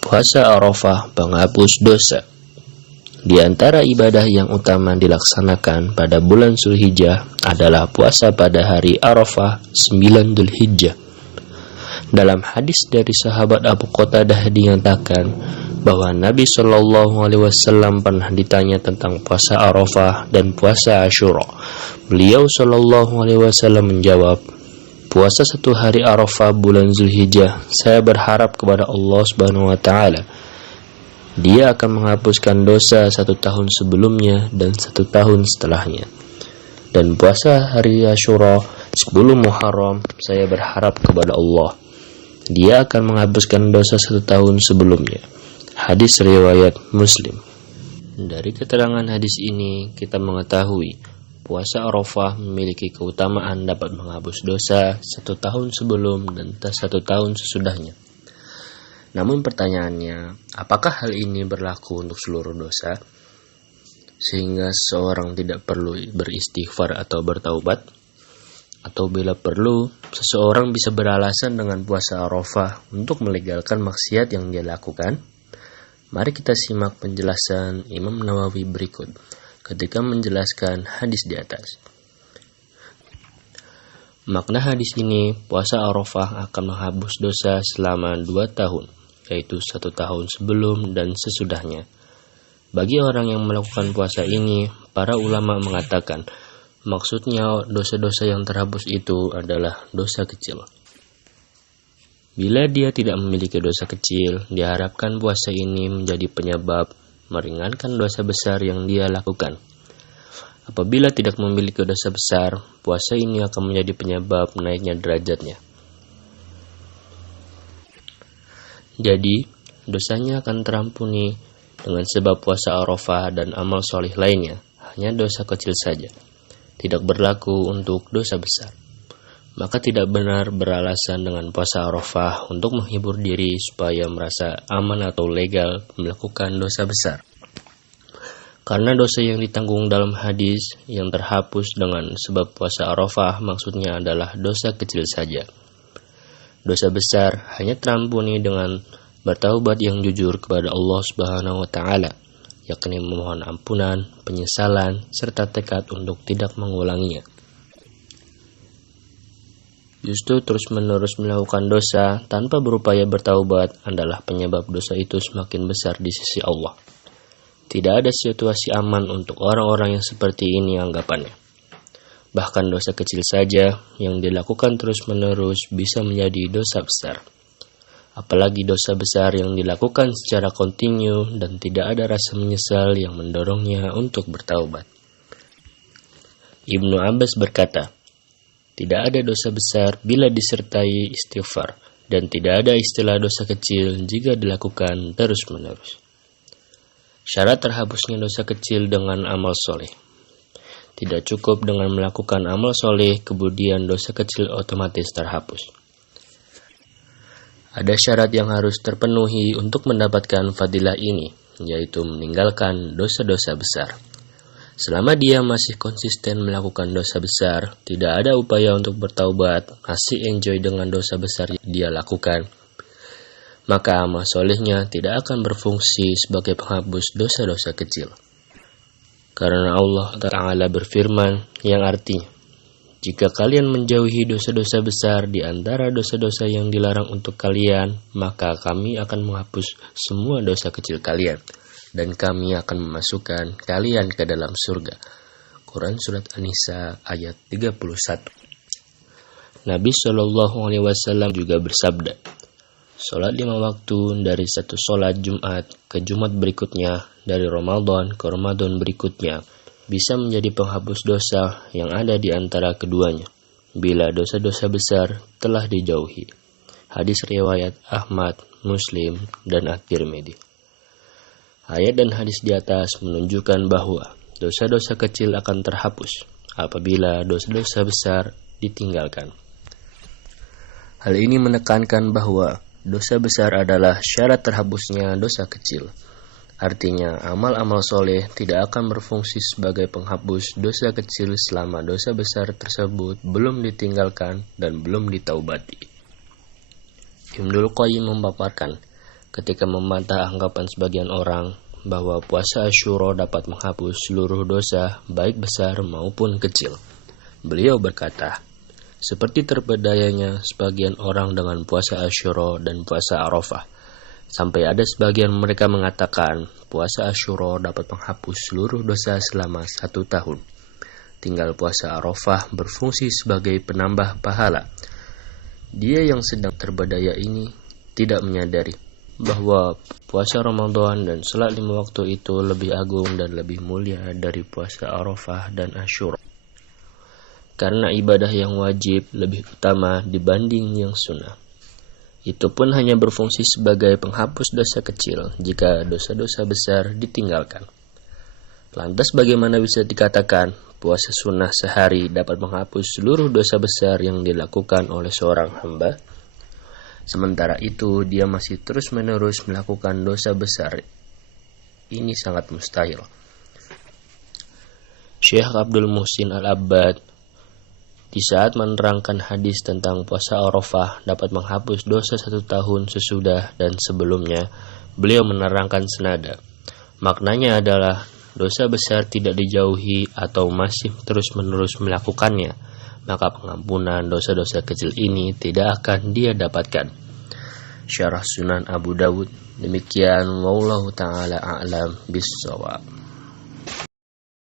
Puasa Arafah penghapus dosa. Di antara ibadah yang utama dilaksanakan pada bulan Zulhijjah adalah puasa pada hari Arafah 9 Dzulhijjah. Dalam hadis dari sahabat Abu Qatadah dinyatakan bahwa Nabi Shallallahu Alaihi Wasallam pernah ditanya tentang puasa Arafah dan puasa Asyura. Beliau Shallallahu Alaihi Wasallam menjawab, puasa satu hari Arafah bulan Zulhijjah, saya berharap kepada Allah Subhanahu Wa Taala, Dia akan menghapuskan dosa 1 tahun sebelumnya dan 1 tahun setelahnya. Dan puasa hari Asyura 10 Muharram, saya berharap kepada Allah, Dia akan menghapuskan dosa 1 tahun sebelumnya. Hadis riwayat Muslim. Dari keterangan hadis ini kita mengetahui puasa Arafah memiliki keutamaan dapat menghapus dosa 1 tahun sebelum dan 1 tahun sesudahnya. Namun pertanyaannya, apakah hal ini berlaku untuk seluruh dosa? Sehingga seseorang tidak perlu beristighfar atau bertaubat? Atau bila perlu, seseorang bisa beralasan dengan puasa Arafah untuk melegalkan maksiat yang dia lakukan? Mari kita simak penjelasan Imam Nawawi berikut ketika menjelaskan hadis di atas. Makna hadis ini, puasa Arafah akan menghapus dosa selama 2 tahun, yaitu 1 tahun sebelum dan sesudahnya. Bagi orang yang melakukan puasa ini, para ulama mengatakan, maksudnya dosa-dosa yang terhapus itu adalah dosa kecil. Bila dia tidak memiliki dosa kecil, diharapkan puasa ini menjadi penyebab meringankan dosa besar yang dia lakukan. Apabila tidak memiliki dosa besar, puasa ini akan menjadi penyebab naiknya derajatnya. Jadi, dosanya akan terampuni dengan sebab puasa Arafah dan amal solih lainnya, hanya dosa kecil saja. Tidak berlaku untuk dosa besar. Maka tidak benar beralasan dengan puasa Arafah untuk menghibur diri supaya merasa aman atau legal melakukan dosa besar. Karena dosa yang ditanggung dalam hadis yang terhapus dengan sebab puasa Arafah maksudnya adalah dosa kecil saja. Dosa besar hanya terampuni dengan bertaubat yang jujur kepada Allah Subhanahu wa Ta'ala, yakni memohon ampunan, penyesalan, serta tekad untuk tidak mengulanginya. Justru terus-menerus melakukan dosa tanpa berupaya bertaubat adalah penyebab dosa itu semakin besar di sisi Allah. Tidak ada situasi aman untuk orang-orang yang seperti ini anggapannya. Bahkan dosa kecil saja yang dilakukan terus-menerus bisa menjadi dosa besar. Apalagi dosa besar yang dilakukan secara kontinu dan tidak ada rasa menyesal yang mendorongnya untuk bertaubat. Ibnu Abbas berkata, tidak ada dosa besar bila disertai istighfar, dan tidak ada istilah dosa kecil jika dilakukan terus-menerus. Syarat terhapusnya dosa kecil dengan amal soleh. Tidak cukup dengan melakukan amal soleh, kemudian dosa kecil otomatis terhapus. Ada syarat yang harus terpenuhi untuk mendapatkan fadilah ini, yaitu meninggalkan dosa-dosa besar. Selama dia masih konsisten melakukan dosa besar, tidak ada upaya untuk bertaubat, masih enjoy dengan dosa besar yang dia lakukan, maka amal solehnya tidak akan berfungsi sebagai penghapus dosa-dosa kecil. Karena Allah Ta'ala berfirman yang artinya, jika kalian menjauhi dosa-dosa besar di antara dosa-dosa yang dilarang untuk kalian, maka kami akan menghapus semua dosa kecil kalian, dan kami akan memasukkan kalian ke dalam surga. Quran Surat An-Nisa ayat 31. Nabi Shallallahu Alaihi Wasallam juga bersabda, sholat 5 waktu dari satu sholat Jumat ke Jumat berikutnya, dari Ramadan ke Ramadan berikutnya, bisa menjadi penghapus dosa yang ada di antara keduanya, bila dosa-dosa besar telah dijauhi. Hadis riwayat Ahmad, Muslim, dan At-Tirmidzi. Ayat dan hadis di atas menunjukkan bahwa dosa-dosa kecil akan terhapus apabila dosa-dosa besar ditinggalkan. Hal ini menekankan bahwa dosa besar adalah syarat terhapusnya dosa kecil. Artinya, amal-amal soleh tidak akan berfungsi sebagai penghapus dosa kecil selama dosa besar tersebut belum ditinggalkan dan belum ditaubati. Ibnul Qayyim memaparkan, ketika membantah anggapan sebagian orang bahwa puasa Asyura dapat menghapus seluruh dosa, baik besar maupun kecil. Beliau berkata, seperti terpedayanya sebagian orang dengan puasa Asyura dan puasa Arafah, sampai ada sebagian mereka mengatakan puasa Asyura dapat menghapus seluruh dosa selama 1 tahun. Tinggal puasa Arafah berfungsi sebagai penambah pahala. Dia yang sedang terbedaya ini tidak menyadari bahwa puasa Ramadan dan salat 5 waktu itu lebih agung dan lebih mulia dari puasa Arafah dan Asyura. Karena ibadah yang wajib lebih utama dibanding yang sunnah. Itu pun hanya berfungsi sebagai penghapus dosa kecil jika dosa-dosa besar ditinggalkan. Lantas bagaimana bisa dikatakan puasa sunnah sehari dapat menghapus seluruh dosa besar yang dilakukan oleh seorang hamba? Sementara itu, dia masih terus-menerus melakukan dosa besar. Ini sangat mustahil. Syekh Abdul Muhsin Al-Abbad di saat menerangkan hadis tentang puasa Arafah dapat menghapus dosa 1 tahun sesudah dan sebelumnya, beliau menerangkan senada. Maknanya adalah dosa besar tidak dijauhi atau masih terus-menerus melakukannya, maka pengampunan dosa-dosa kecil ini tidak akan dia dapatkan. Syarah Sunan Abu Dawud. Demikian, wallahu ta'ala a'lam bis-shawab.